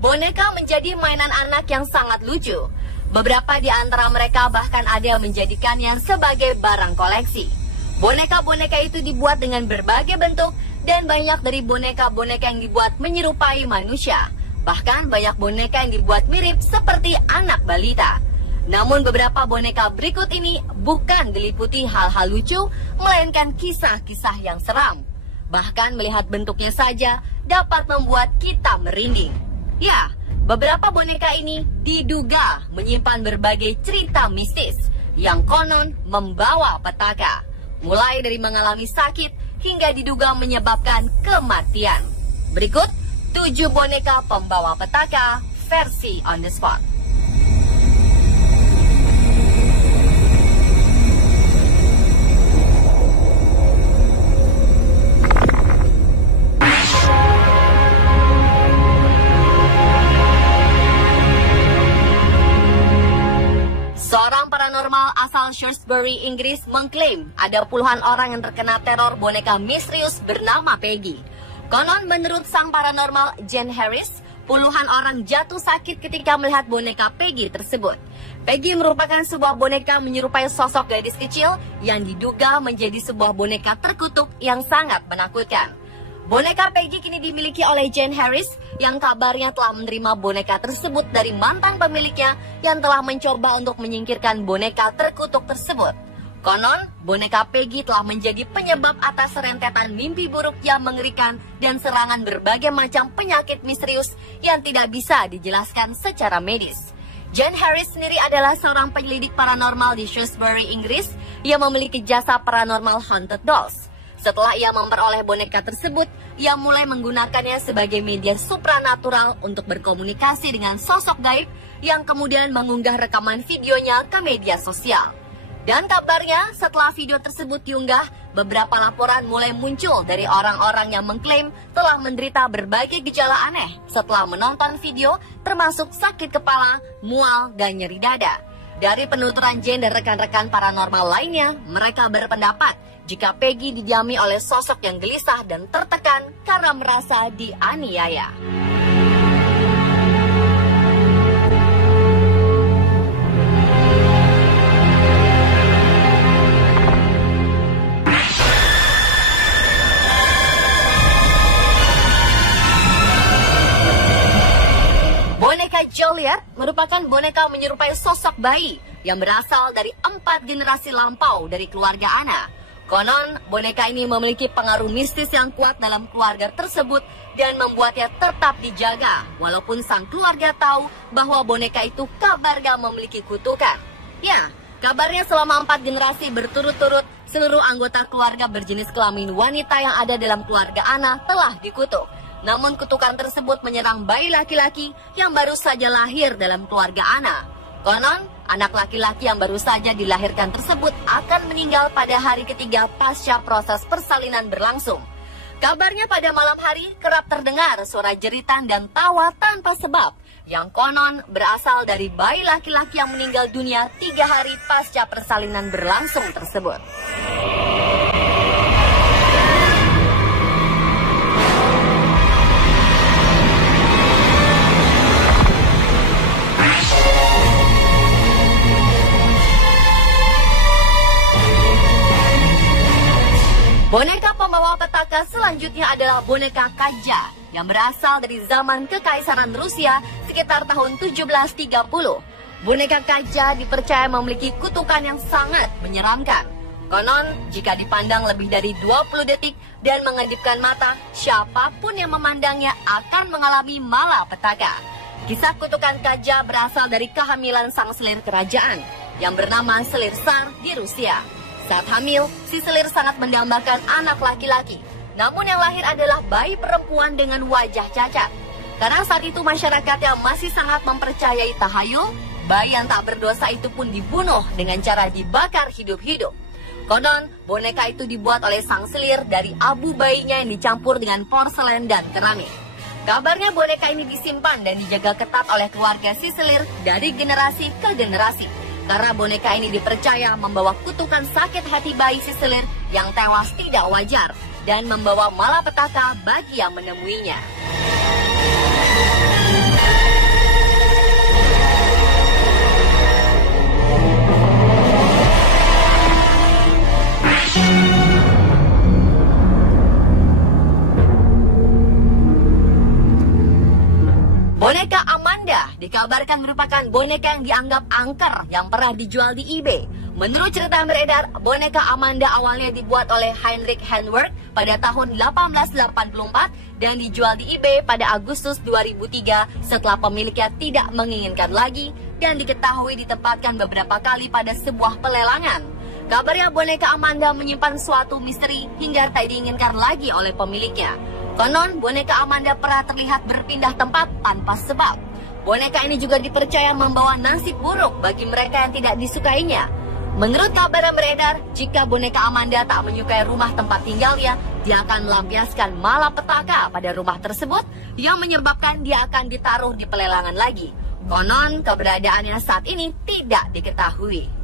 boneka menjadi mainan anak yang sangat lucu. Beberapa di antara mereka bahkan ada yang menjadikannya sebagai barang koleksi. Boneka-boneka itu dibuat dengan berbagai bentuk dan banyak dari boneka-boneka yang dibuat menyerupai manusia. Bahkan banyak boneka yang dibuat mirip seperti anak balita. Namun beberapa boneka berikut ini bukan diliputi hal-hal lucu, melainkan kisah-kisah yang seram. Bahkan melihat bentuknya saja dapat membuat kita merinding. Ya, beberapa boneka ini diduga menyimpan berbagai cerita mistis yang konon membawa petaka. Mulai dari mengalami sakit hingga diduga menyebabkan kematian. Berikut 7 boneka pembawa petaka versi on the spot. Seorang paranormal asal Shrewsbury, Inggris mengklaim ada puluhan orang yang terkena teror boneka misterius bernama Peggy. Konon menurut sang paranormal Jane Harris, puluhan orang jatuh sakit ketika melihat boneka Peggy tersebut. Peggy merupakan sebuah boneka menyerupai sosok gadis kecil yang diduga menjadi sebuah boneka terkutuk yang sangat menakutkan. Boneka Peggy kini dimiliki oleh Jane Harris yang kabarnya telah menerima boneka tersebut dari mantan pemiliknya yang telah mencoba untuk menyingkirkan boneka terkutuk tersebut. Konon, boneka Peggy telah menjadi penyebab atas rentetan mimpi buruk yang mengerikan dan serangan berbagai macam penyakit misterius yang tidak bisa dijelaskan secara medis. Jane Harris sendiri adalah seorang penyelidik paranormal di Shrewsbury, Inggris yang memiliki jasa paranormal haunted dolls. Setelah ia memperoleh boneka tersebut, ia mulai menggunakannya sebagai media supranatural untuk berkomunikasi dengan sosok gaib yang kemudian mengunggah rekaman videonya ke media sosial. Dan kabarnya setelah video tersebut diunggah, beberapa laporan mulai muncul dari orang-orang yang mengklaim telah menderita berbagai gejala aneh setelah menonton video, termasuk sakit kepala, mual, dan nyeri dada. Dari penuturan Jane dan rekan-rekan paranormal lainnya, mereka berpendapat jika Peggy didiami oleh sosok yang gelisah dan tertekan karena merasa dianiaya. Boneka Joliet merupakan boneka menyerupai sosok bayi yang berasal dari 4 generasi lampau dari keluarga Anna. Konon, boneka ini memiliki pengaruh mistis yang kuat dalam keluarga tersebut dan membuatnya tetap dijaga, walaupun sang keluarga tahu bahwa boneka itu kabarnya memiliki kutukan. Ya, kabarnya selama 4 generasi berturut-turut, seluruh anggota keluarga berjenis kelamin wanita yang ada dalam keluarga Anna telah dikutuk. Namun kutukan tersebut menyerang bayi laki-laki yang baru saja lahir dalam keluarga Anna. Konon, anak laki-laki yang baru saja dilahirkan tersebut akan meninggal pada hari ketiga pasca proses persalinan berlangsung. Kabarnya pada malam hari kerap terdengar suara jeritan dan tawa tanpa sebab yang konon berasal dari bayi laki-laki yang meninggal dunia 3 hari pasca persalinan berlangsung tersebut. Boneka pembawa petaka selanjutnya adalah boneka Katja yang berasal dari zaman Kekaisaran Rusia sekitar tahun 1730. Boneka Katja dipercaya memiliki kutukan yang sangat menyeramkan. Konon, jika dipandang lebih dari 20 detik dan mengedipkan mata, siapapun yang memandangnya akan mengalami malapetaka. Kisah kutukan Katja berasal dari kehamilan sang selir kerajaan yang bernama Selir Tsar di Rusia. Saat hamil, si selir sangat mendambakan anak laki-laki. Namun yang lahir adalah bayi perempuan dengan wajah cacat. Karena saat itu masyarakat yang masih sangat mempercayai tahayul, bayi yang tak berdosa itu pun dibunuh dengan cara dibakar hidup-hidup. Konon, boneka itu dibuat oleh sang selir dari abu bayinya yang dicampur dengan porselen dan keramik. Kabarnya boneka ini disimpan dan dijaga ketat oleh keluarga si selir dari generasi ke generasi. Karena boneka ini dipercaya membawa kutukan sakit hati bayi si selir yang tewas tidak wajar dan membawa malapetaka bagi yang menemuinya. Boneka Amanda dikabarkan merupakan boneka yang dianggap angker yang pernah dijual di eBay. Menurut cerita yang beredar, boneka Amanda awalnya dibuat oleh Heinrich Henwerk pada tahun 1884 dan dijual di eBay pada Agustus 2003 setelah pemiliknya tidak menginginkan lagi dan diketahui ditempatkan beberapa kali pada sebuah pelelangan. Kabarnya boneka Amanda menyimpan suatu misteri hingga tak diinginkan lagi oleh pemiliknya. Konon, boneka Amanda pernah terlihat berpindah tempat tanpa sebab. Boneka ini juga dipercaya membawa nasib buruk bagi mereka yang tidak disukainya. Menurut kabar yang beredar, jika boneka Amanda tak menyukai rumah tempat tinggalnya, dia akan melampiaskan malapetaka pada rumah tersebut yang menyebabkan dia akan ditaruh di pelelangan lagi. Konon, keberadaannya saat ini tidak diketahui.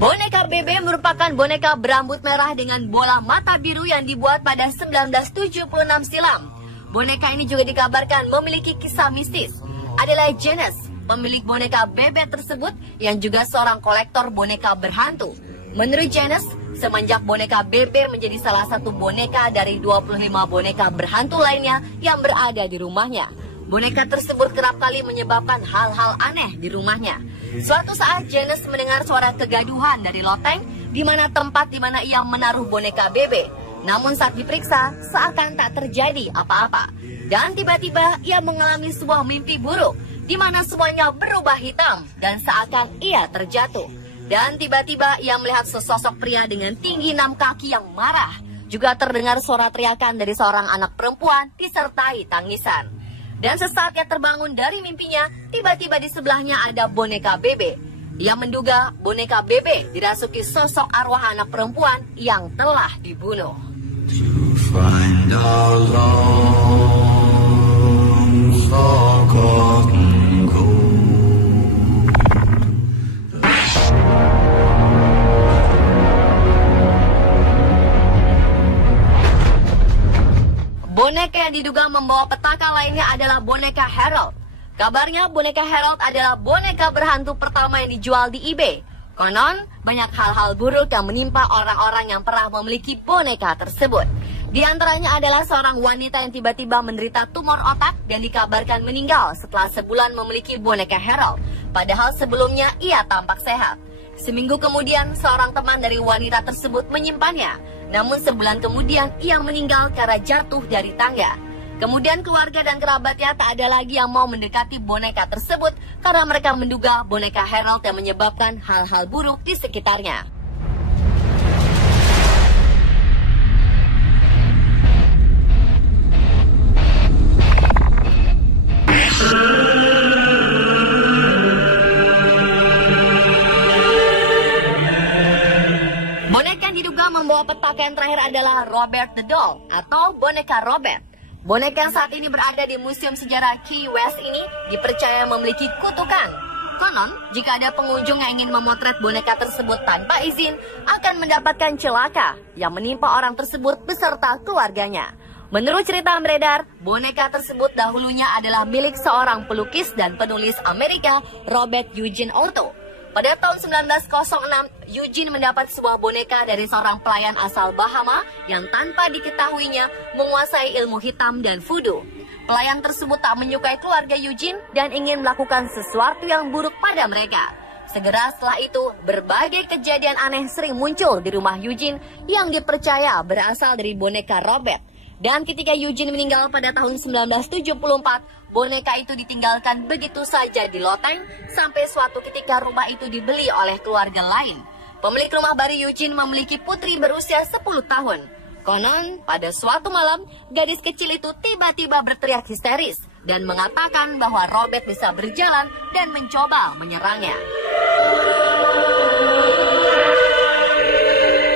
Boneka Bebe merupakan boneka berambut merah dengan bola mata biru yang dibuat pada 1976 silam. Boneka ini juga dikabarkan memiliki kisah mistis. Adalah Janice, pemilik boneka Bebe tersebut yang juga seorang kolektor boneka berhantu. Menurut Janice, semenjak boneka Bebe menjadi salah satu boneka dari 25 boneka berhantu lainnya yang berada di rumahnya. Boneka tersebut kerap kali menyebabkan hal-hal aneh di rumahnya. Suatu saat Janice mendengar suara kegaduhan dari loteng di mana tempat di mana ia menaruh boneka Bebe. Namun saat diperiksa seakan tak terjadi apa-apa. Dan tiba-tiba ia mengalami sebuah mimpi buruk di mana semuanya berubah hitam dan seakan ia terjatuh. Dan tiba-tiba ia melihat sesosok pria dengan tinggi 6 kaki yang marah. Juga terdengar suara teriakan dari seorang anak perempuan disertai tangisan. Dan sesaat ia terbangun dari mimpinya, tiba-tiba di sebelahnya ada boneka Bebe. Ia menduga boneka Bebe dirasuki sosok arwah anak perempuan yang telah dibunuh. Boneka yang diduga membawa petaka lainnya adalah boneka Harold. Kabarnya boneka Harold adalah boneka berhantu pertama yang dijual di eBay. Konon, banyak hal-hal buruk yang menimpa orang-orang yang pernah memiliki boneka tersebut. Di antaranya adalah seorang wanita yang tiba-tiba menderita tumor otak dan dikabarkan meninggal setelah sebulan memiliki boneka Harold. Padahal sebelumnya ia tampak sehat. Seminggu kemudian, seorang teman dari wanita tersebut menyimpannya. Namun sebulan kemudian, ia meninggal karena jatuh dari tangga. Kemudian keluarga dan kerabatnya tak ada lagi yang mau mendekati boneka tersebut karena mereka menduga boneka Harold yang menyebabkan hal-hal buruk di sekitarnya. Boneka yang diduga membawa petaka yang terakhir adalah Robert the Doll atau boneka Robert. Boneka yang saat ini berada di Museum Sejarah Key West ini dipercaya memiliki kutukan. Konon, jika ada pengunjung yang ingin memotret boneka tersebut tanpa izin, akan mendapatkan celaka yang menimpa orang tersebut beserta keluarganya. Menurut cerita yang beredar, boneka tersebut dahulunya adalah milik seorang pelukis dan penulis Amerika, Robert Eugene Otto. Pada tahun 1906, Eugene mendapat sebuah boneka dari seorang pelayan asal Bahama yang tanpa diketahuinya menguasai ilmu hitam dan voodoo. Pelayan tersebut tak menyukai keluarga Eugene dan ingin melakukan sesuatu yang buruk pada mereka. Segera setelah itu, berbagai kejadian aneh sering muncul di rumah Eugene yang dipercaya berasal dari boneka Robert. Dan ketika Eugene meninggal pada tahun 1974, boneka itu ditinggalkan begitu saja di loteng sampai suatu ketika rumah itu dibeli oleh keluarga lain. Pemilik rumah baru Eugene memiliki putri berusia 10 tahun. Konon, pada suatu malam, gadis kecil itu tiba-tiba berteriak histeris dan mengatakan bahwa Robert bisa berjalan dan mencoba menyerangnya.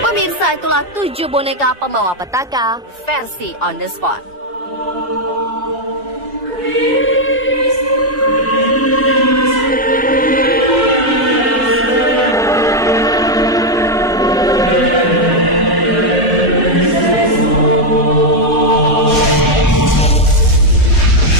Pemirsa, itulah 7 boneka pembawa petaka versi On The Spot.